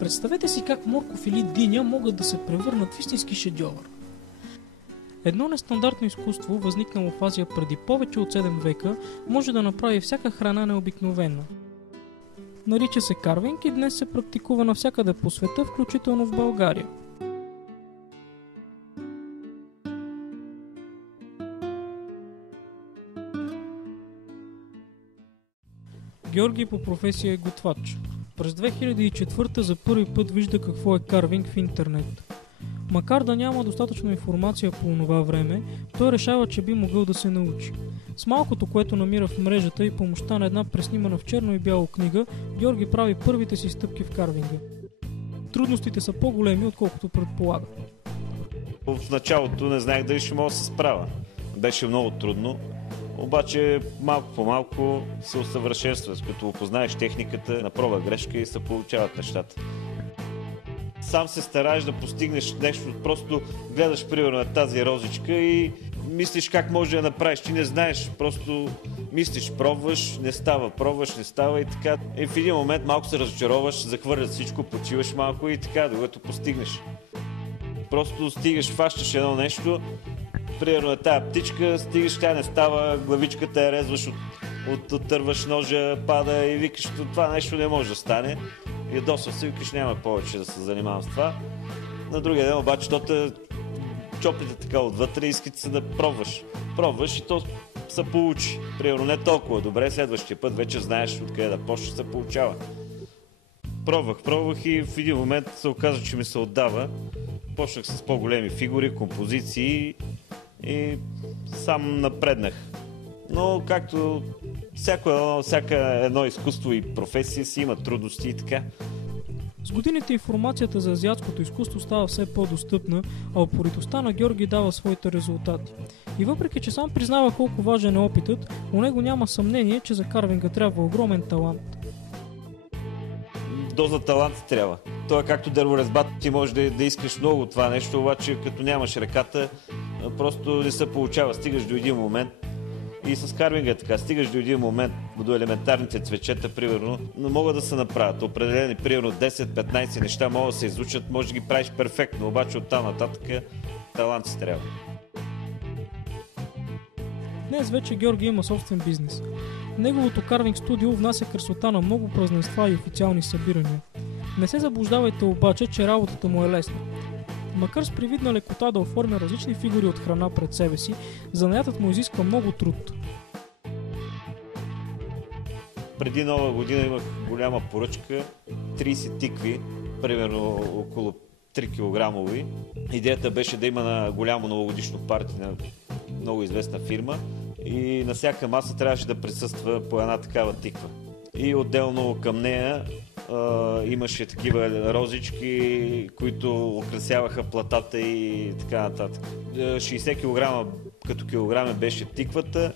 Представете си как морков или диня могат да се превърнат в истински шедьовър. Едно нестандартно изкуство, възникнало в Азия преди повече от 7 века, може да направи всяка храна необикновена. Нарича се карвинг и днес се практикува навсякъде по света, включително в България. Георги по професия е готвач. През 2004 за първи път вижда какво е карвинг в интернет. Макар да няма достатъчно информация по онова време, той решава, че би могъл да се научи. С малкото, което намира в мрежата и помощта на една преснимана в черно и бяло книга, Георги прави първите си стъпки в карвинга. Трудностите са по-големи, отколкото предполага. В началото не знаех дали ще мога да се справя. Беше много трудно, обаче малко по малко се усъвършенства, като опознаеш техниката, на проба грешка и се получават нещата. Сам се стараеш да постигнеш нещо, просто гледаш примерно на тази розичка и мислиш как може да я направиш. Ти не знаеш, просто мислиш, пробваш, не става, пробваш, не става и така. И в един момент малко се разочароваш, захвърляш всичко, почиваш малко и така, докато постигнеш. Просто стигаш, фащаш едно нещо, примерно на тая птичка, стигаш, тя не става, главичката я резваш, оттърваш ножа, пада и викаш, това нещо не може да стане. Ядосва се, викаш, няма повече да се занимавам с това. На другия ден обаче тота чоплите така отвътре и искате се да пробваш. Пробваш и то се получи. Примерно не толкова добре, следващия път вече знаеш откъде да почнеш, се получава. Пробвах и в един момент се оказа, че ми се отдава. Почнах с по-големи фигури, композиции и сам напреднах. Но както всяка едно изкуство и професия си има трудности и така. С годините информацията за азиатското изкуство става все по-достъпна, а упоритостта на Георги дава своите резултати. И въпреки, че сам признава колко важен е опитът, у него няма съмнение, че за карвинга трябва огромен талант. Доза талант трябва. Това е както дърворезбат, ти можеш да искаш много това нещо, обаче като нямаш ръката, просто не се получава. Стигаш до един момент. И с карвинга така, стигаш до един момент, до елементарните цвечета, примерно, но могат да се направят. Определени, примерно 10-15 неща могат да се изучат, може да ги правиш перфектно, обаче оттам нататък талант си трябва. Днес вече Георги има собствен бизнес. Неговото карвинг студио внася красота на много празненства и официални събирания. Не се заблуждавайте обаче, че работата му е лесна. Макар с привидна лекота да оформя различни фигури от храна пред себе си, занаятът му изисква много труд. Преди Нова година имах голяма поръчка, 30 тикви, примерно около 3 кг. Идеята беше да има на голямо новогодишно парти на много известна фирма и на всяка маса трябваше да присъства по една такава тиква. И отделно към нея имаше такива розички, които украсяваха платата и така нататък. 60 кг като килограми беше тиквата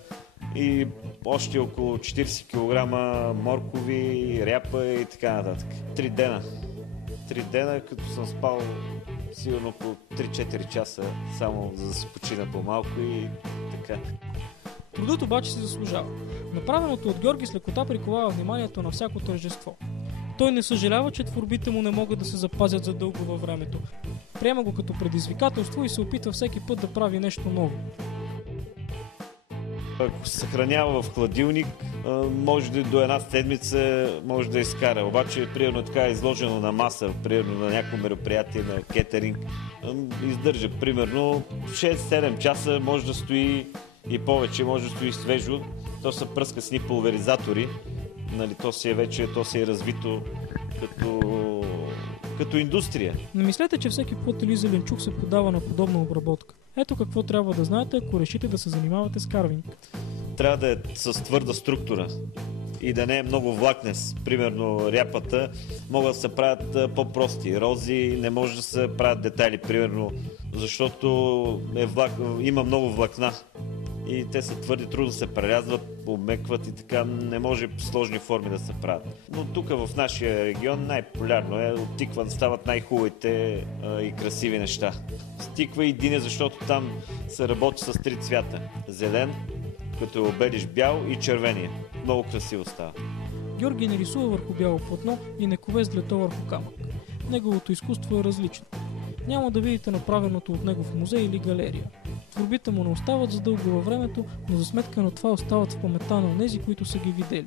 и още около 40 кг моркови, ряпа и така нататък. 3 дена. 3 дена, като съм спал сигурно около 3-4 часа, само за да се почина по-малко и така. Трудът обаче се заслужава. Направеното от Георги с лекота приковава вниманието на всяко тържество. Той не съжалява, че творбите му не могат да се запазят за дълго във времето. Приема го като предизвикателство и се опитва всеки път да прави нещо ново. Ако се съхранява в хладилник, може да до една седмица може да изкара. Обаче, примерно така изложено на маса, примерно на някакво мероприятие, на кетеринг, издържа примерно 6-7 часа, може да стои и повече, може да стои свежо. То се пръска с ни пулверизатори. Нали, то си е развито като индустрия. Не мислете, че всеки плът или зеленчук се подава на подобна обработка. Ето какво трябва да знаете, ако решите да се занимавате с карвинг. Трябва да е с твърда структура и да не е много влакнес. Примерно ряпата могат да се правят по-прости. Рози не може да се правят детайли, примерно, защото има много влакна. И те са твърди, трудно се прерязват, обмекват и така, не може сложни форми да се правят. Но тук в нашия регион най-популярно е от тиква стават най-хубавите и красиви неща. С тиква и диня, защото там се работи с 3 цвята. Зелен, като е обелиш бял и червения. Много красиво става. Георги не рисува върху бяло платно и не кове с длето върху камък. неговото изкуство е различно. Няма да видите направеното от него в музей или галерия. Творбите му не остават за дълго във времето, но за сметка на това остават в паметта на онези, които са ги видели.